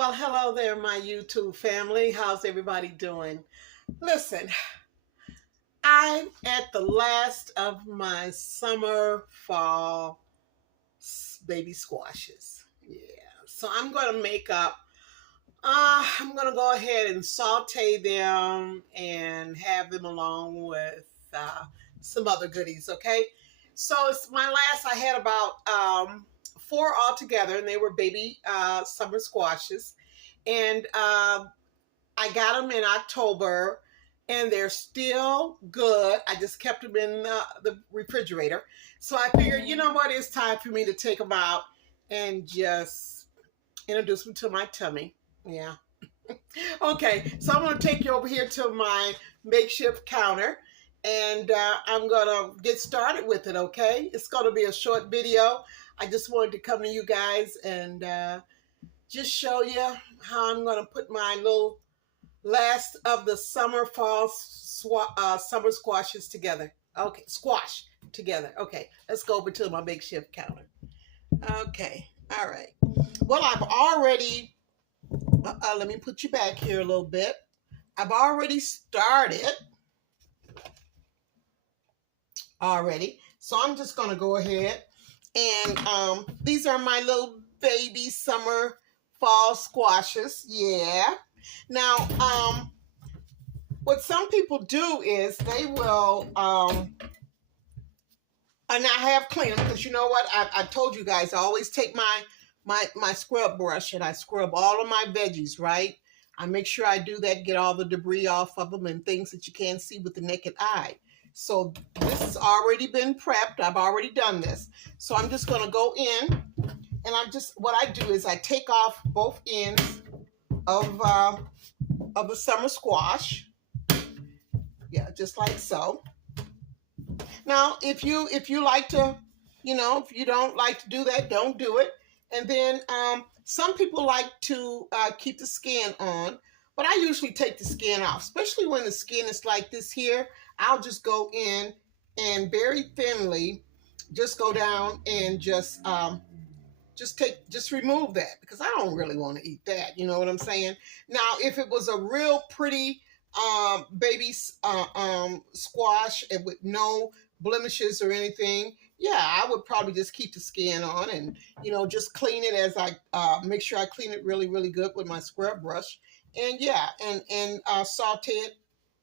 Well, hello there, my YouTube family. How's everybody doing? Listen, I'm at the last of my summer, fall baby squashes. Yeah, so I'm going to make up. I'm going to go ahead and saute them and have them along with some other goodies, okay? So it's my last. I had about four altogether, and they were baby summer squashes. And I got them in October, and they're still good. I just kept them in the refrigerator. So I figured, you know what? It's time for me to take them out and just introduce them to my tummy. Yeah. Okay, so I'm going to take you over here to my makeshift counter, and I'm going to get started with it, okay? It's going to be a short video. I just wanted to come to you guys and just show you how I'm going to put my little last of the summer, fall, summer squashes together. Okay, squash together. Okay, let's go over to my makeshift counter. Okay, all right. Well, I've already, let me put you back here a little bit. I've already started already. So I'm just going to go ahead and these are my little baby summer fall squashes. Yeah. Now, what some people do is they will, and I have cleaned them because you know what? I told you guys, I always take my scrub brush and I scrub all of my veggies, right? I make sure I do that, get all the debris off of them and things that you can't see with the naked eye. So this has already been prepped. I've already done this. So I'm just going to go in, and what I do is I take off both ends of the summer squash. Yeah, just like so. Now, if you like to, if you don't like to do that, don't do it. And then some people like to keep the skin on, but I usually take the skin off, especially when the skin is like this here. I'll just go in and very thinly just go down and just remove that, because I don't really want to eat that. You know what I'm saying? Now, if it was a real pretty baby squash with no blemishes or anything, yeah, I would probably just keep the skin on and, just clean it as I make sure I clean it really, really good with my scrub brush. And yeah, and saute it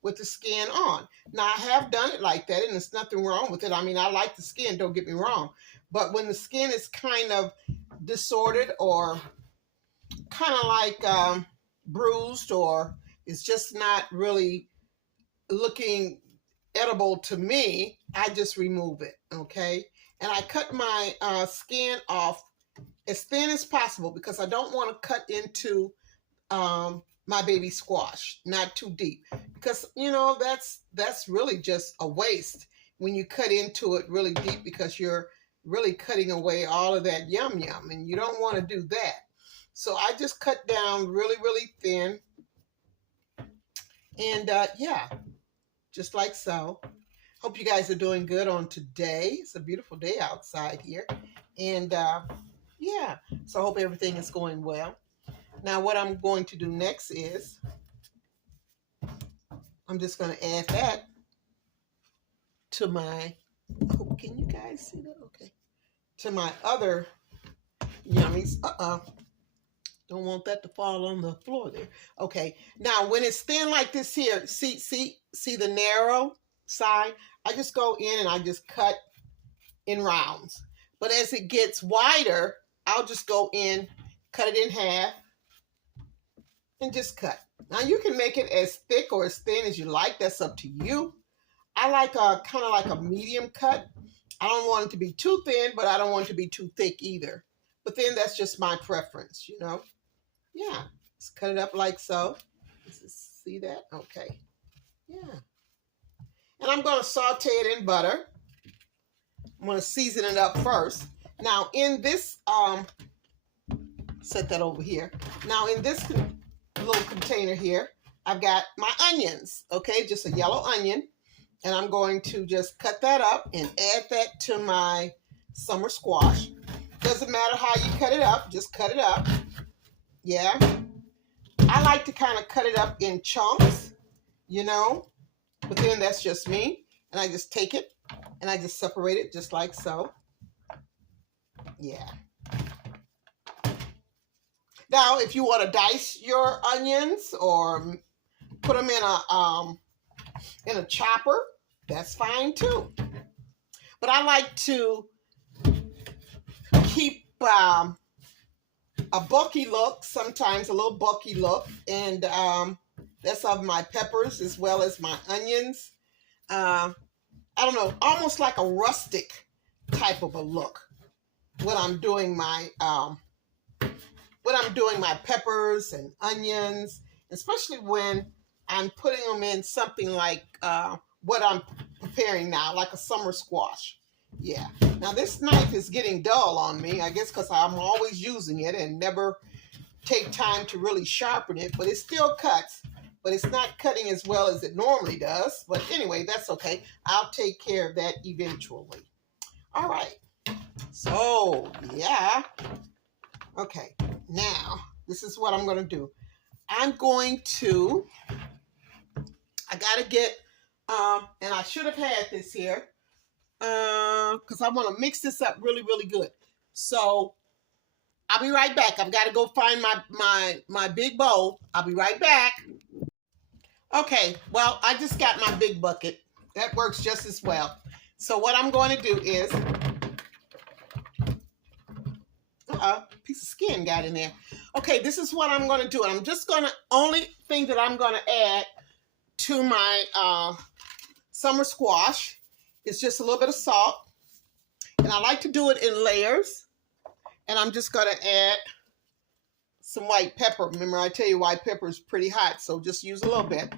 with the skin on. Now, I have done it like that, and there's nothing wrong with it. I mean, I like the skin, don't get me wrong. But when the skin is kind of disordered or kind of like bruised, or it's just not really looking edible to me, I just remove it, okay? And I cut my skin off as thin as possible because I don't want to cut into my baby squash, not too deep, because that's really just a waste when you cut into it really deep, because you're really cutting away all of that yum yum, and you don't want to do that. So I just cut down really, really thin, and yeah, just like so. Hope you guys are doing good on today. It's a beautiful day outside here, and yeah, so I hope everything is going well. Now, what I'm going to do next is I'm just going to add that to my, oh, can you guys see that? Okay. To my other yummies. Don't want that to fall on the floor there. Okay. Now, when it's thin like this here, see the narrow side? I just go in and I just cut in rounds. But as it gets wider, I'll just go in, cut it in half, and just cut. Now, you can make it as thick or as thin as you like. That's up to you. I like kind of like a medium cut. I don't want it to be too thin, but I don't want it to be too thick either. But then that's just my preference, Yeah, just cut it up like so. See that? Okay. Yeah. And I'm going to saute it in butter. I'm going to season it up first. Now, in this, set that over here. Now, in this little container here, I've got my onions, okay? Just a yellow onion. And I'm going to just cut that up and add that to my summer squash. Doesn't matter how you cut it up, just cut it up. Yeah. I like to kind of cut it up in chunks, you know, but then that's just me. And I just take it and I just separate it just like so. Yeah. Now, if you want to dice your onions or put them in a chopper, that's fine too. But I like to keep a bulky look, sometimes a little bulky look, and that's of my peppers as well as my onions. I don't know, almost like a rustic type of a look when I'm doing my peppers and onions, especially when I'm putting them in something like what I'm preparing now, like a summer squash. Yeah. Now this knife is getting dull on me, I guess because I'm always using it and never take time to really sharpen it, but it still cuts, but it's not cutting as well as it normally does. But anyway, that's okay. I'll take care of that eventually. All right. So, yeah. Okay. Now, this is what I'm going to do. I got to get, and I should have had this here, because I want to mix this up really, really good. So I'll be right back. I've got to go find my big bowl. I'll be right back. Okay, well, I just got my big bucket. That works just as well. So what I'm going to do is, piece of skin got in there. Okay, this is what I'm going to do. I'm just going to, only thing that I'm going to add to my summer squash is just a little bit of salt. And I like to do it in layers. And I'm just going to add some white pepper. Remember, I tell you white pepper is pretty hot, so just use a little bit.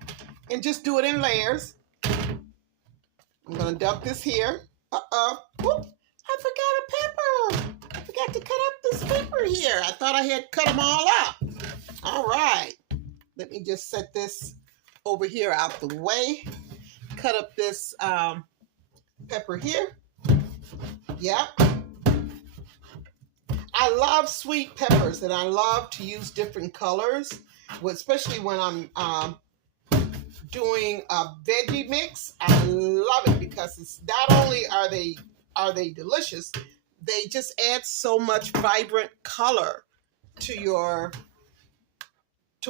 And just do it in layers. I'm going to dump this here. Whoop, I forgot a pepper. I forgot to cut up this pepper here. I thought I had cut them all up. All right. Let me just set this over here out the way. Cut up this pepper here. Yep. I love sweet peppers, and I love to use different colors, especially when I'm doing a veggie mix. I love it because it's not only are they delicious, they just add so much vibrant color to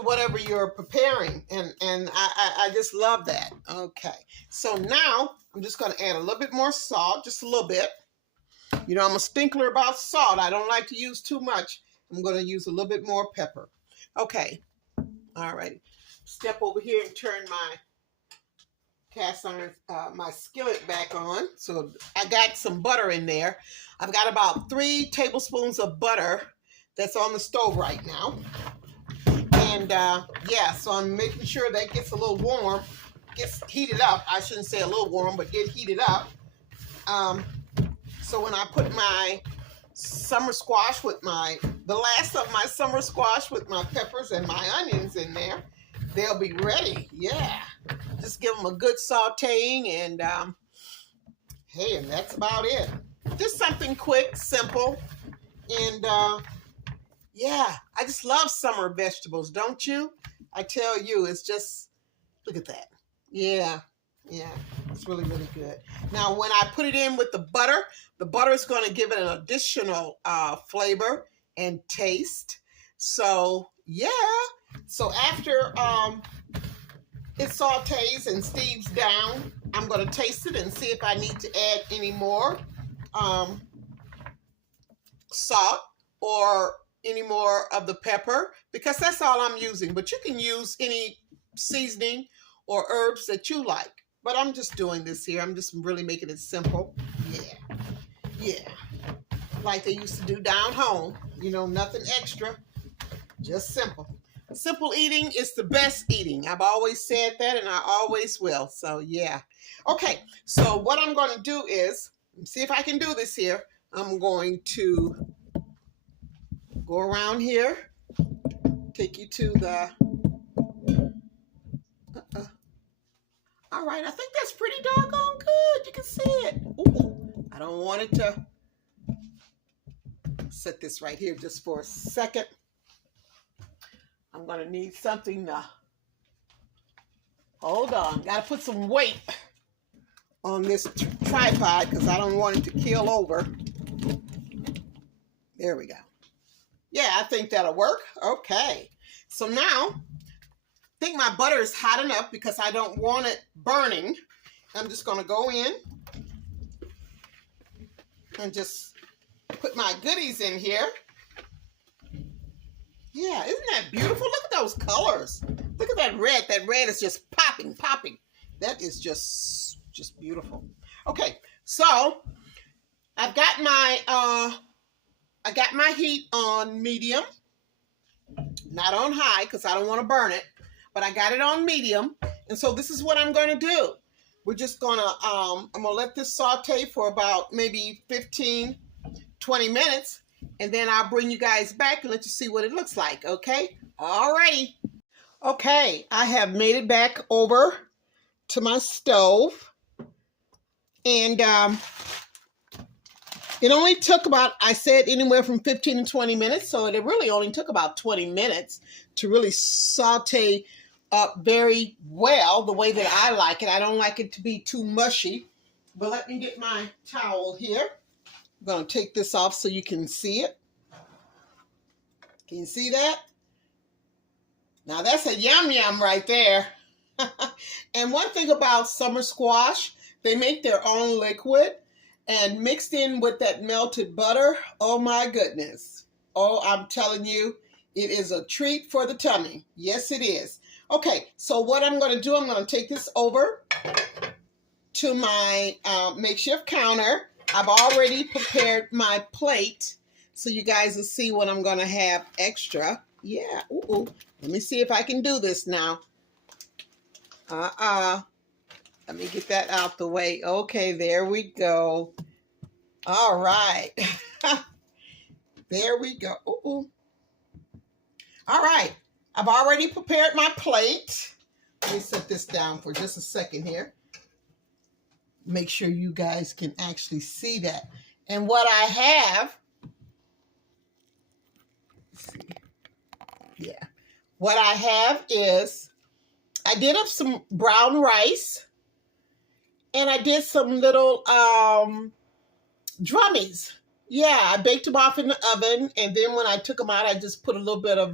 whatever you're preparing, and I just love that. Okay, so now I'm just going to add a little bit more salt, just a little bit. You know, I'm a stickler about salt. I don't like to use too much. I'm going to use a little bit more pepper. Okay. All right. Step over here and turn my cast iron, my skillet back on. So I got some butter in there. I've got about 3 tablespoons of butter that's on the stove right now. And yeah, so I'm making sure that gets a little warm, gets heated up. I shouldn't say a little warm, but get heated up. So when I put my summer squash with the last of my summer squash with my peppers and my onions in there, they'll be ready. Yeah. Just give them a good sauteing, and hey, and that's about it. Just something quick, simple, and yeah, I just love summer vegetables, don't you? I tell you, it's just, look at that. Yeah. Yeah, it's really, really good. Now, when I put it in with the butter is going to give it an additional flavor and taste. So, yeah. So after it sautés and steams down, I'm going to taste it and see if I need to add any more salt or any more of the pepper, because that's all I'm using. But you can use any seasoning or herbs that you like. But I'm just doing this here. I'm just really making it simple. Yeah. Yeah. Like they used to do down home. You know, nothing extra. Just simple. Simple eating is the best eating. I've always said that, and I always will. So, yeah. Okay. So what I'm going to do is, see if I can do this here. I'm going to go around here. Take you to the... All right, I think that's pretty doggone good. You can see it. Ooh, I don't want it to set this right here just for a second. I'm going to need something to, hold on. Got to put some weight on this tripod because I don't want it to keel over. There we go. Yeah, I think that'll work. Okay. So now, I think my butter is hot enough because I don't want it burning. I'm just going to go in and just put my goodies in here. Yeah, isn't that beautiful? Look at those colors. Look at that red. That red is just popping, popping. That is just beautiful. Okay, so I've got my heat on medium, not on high because I don't want to burn it, but I got it on medium. And so this is what I'm going to do. We're just going to, I'm going to let this saute for about maybe 15, 20 minutes. And then I'll bring you guys back and let you see what it looks like. Okay. All righty. Okay. I have made it back over to my stove. And, it only took about, I said anywhere from 15 to 20 minutes. So it really only took about 20 minutes to really saute up very well the way that I like it. I don't like it to be too mushy. But let me get my towel here. I'm going to take this off so you can see it. Can you see that? Now that's a yum yum right there. And one thing about summer squash, they make their own liquid. And mixed in with that melted butter, oh my goodness. Oh, I'm telling you, it is a treat for the tummy. Yes, it is. Okay, so what I'm going to do, I'm going to take this over to my makeshift counter. I've already prepared my plate so you guys will see what I'm going to have extra. Yeah, ooh. Let me see if I can do this now. Let me get that out the way. Okay, there we go. All right. There we go. Ooh. All right. I've already prepared my plate. Let me set this down for just a second here. Make sure you guys can actually see that. And what I have, let's see. Yeah. What I have is, I did have some brown rice. And I did some little drummies. Yeah, I baked them off in the oven. And then when I took them out, I just put a little bit of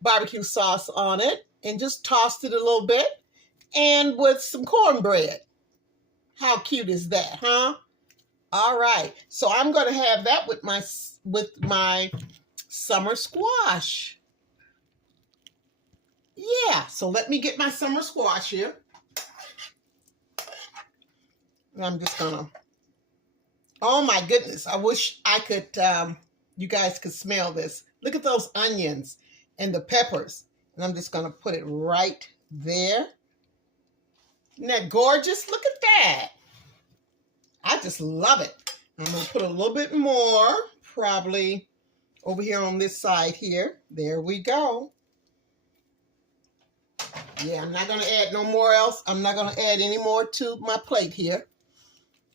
barbecue sauce on it. And just tossed it a little bit. And with some cornbread. How cute is that, huh? All right. So I'm going to have that with my summer squash. Yeah. So let me get my summer squash here. And I'm just gonna, oh my goodness, I wish I could, you guys could smell this. Look at those onions and the peppers. And I'm just gonna put it right there. Isn't that gorgeous? Look at that. I just love it. I'm gonna put a little bit more, probably over here on this side here. There we go. Yeah, I'm not gonna add no more else. I'm not gonna add any more to my plate here.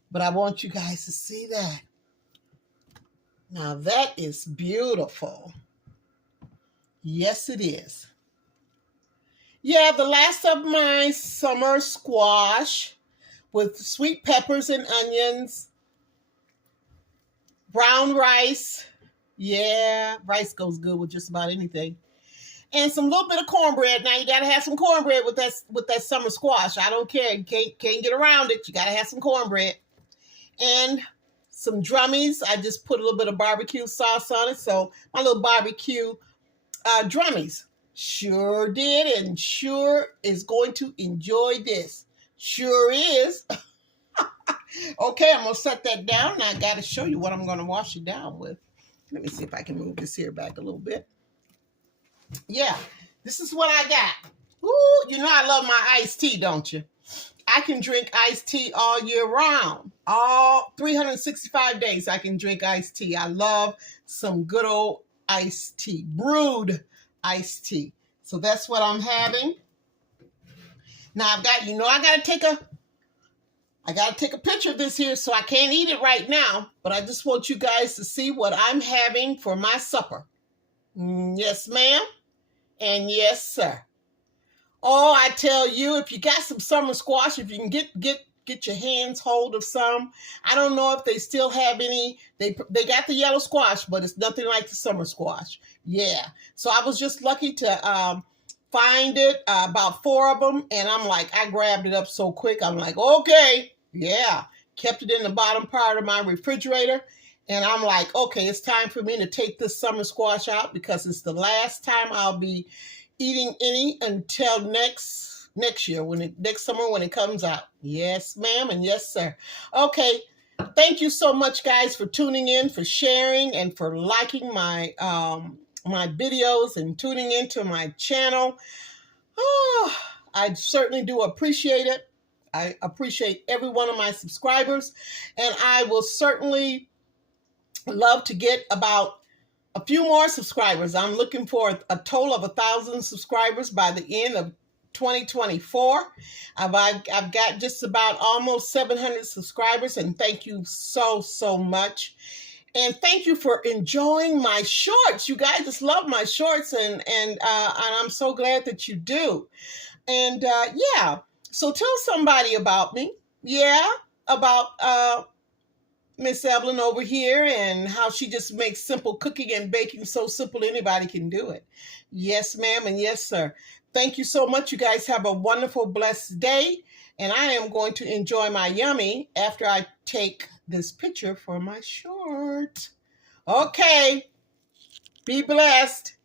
But I want you guys to see that. Now that is beautiful. Yes, it is. Yeah, the last of my summer squash with sweet peppers and onions, brown rice. Yeah, rice goes good with just about anything. And some little bit of cornbread. Now you gotta have some cornbread with that summer squash. I don't care. You can't get around it. You gotta have some cornbread. And some drummies. I just put a little bit of barbecue sauce on it. So my little barbecue drummies. Sure did, and sure is going to enjoy this. Sure is. Okay, I'm going to set that down. And I got to show you what I'm going to wash it down with. Let me see if I can move this here back a little bit. Yeah, this is what I got. Ooh, you know I love my iced tea, don't you? I can drink iced tea all year round. All 365 days I can drink iced tea. I love some good old iced tea, brewed iced tea. So that's what I'm having. Now I've got, I got to take a picture of this here, so I can't eat it right now, but I just want you guys to see what I'm having for my supper. Yes, ma'am. And yes, sir. Oh, I tell you, if you got some summer squash, if you can get your hands hold of some. I don't know if they still have any. They got the yellow squash, but it's nothing like the summer squash. Yeah. So I was just lucky to find it, about four of them, and I'm like, I grabbed it up so quick. I'm like, okay, yeah. Kept it in the bottom part of my refrigerator. And I'm like, okay, it's time for me to take this summer squash out because it's the last time I'll be eating any until next year, next summer when it comes out. Yes, ma'am, and yes, sir. Okay, thank you so much, guys, for tuning in, for sharing, and for liking my videos and tuning into my channel. Oh, I certainly do appreciate it. I appreciate every one of my subscribers, and I will certainly love to get about a few more subscribers. I'm looking for a total of 1,000 subscribers by the end of 2024. I've got just about almost 700 subscribers, and thank you so much. And thank you for enjoying my shorts. You guys just love my shorts, and I'm so glad that you do. And yeah, so tell somebody about me. Yeah, about Miss Evelyn over here and how she just makes simple cooking and baking so simple anybody can do it. Yes, ma'am, and yes, sir. Thank you so much. You guys have a wonderful, blessed day. And I am going to enjoy my yummy after I take this picture for my short. Okay. Be blessed.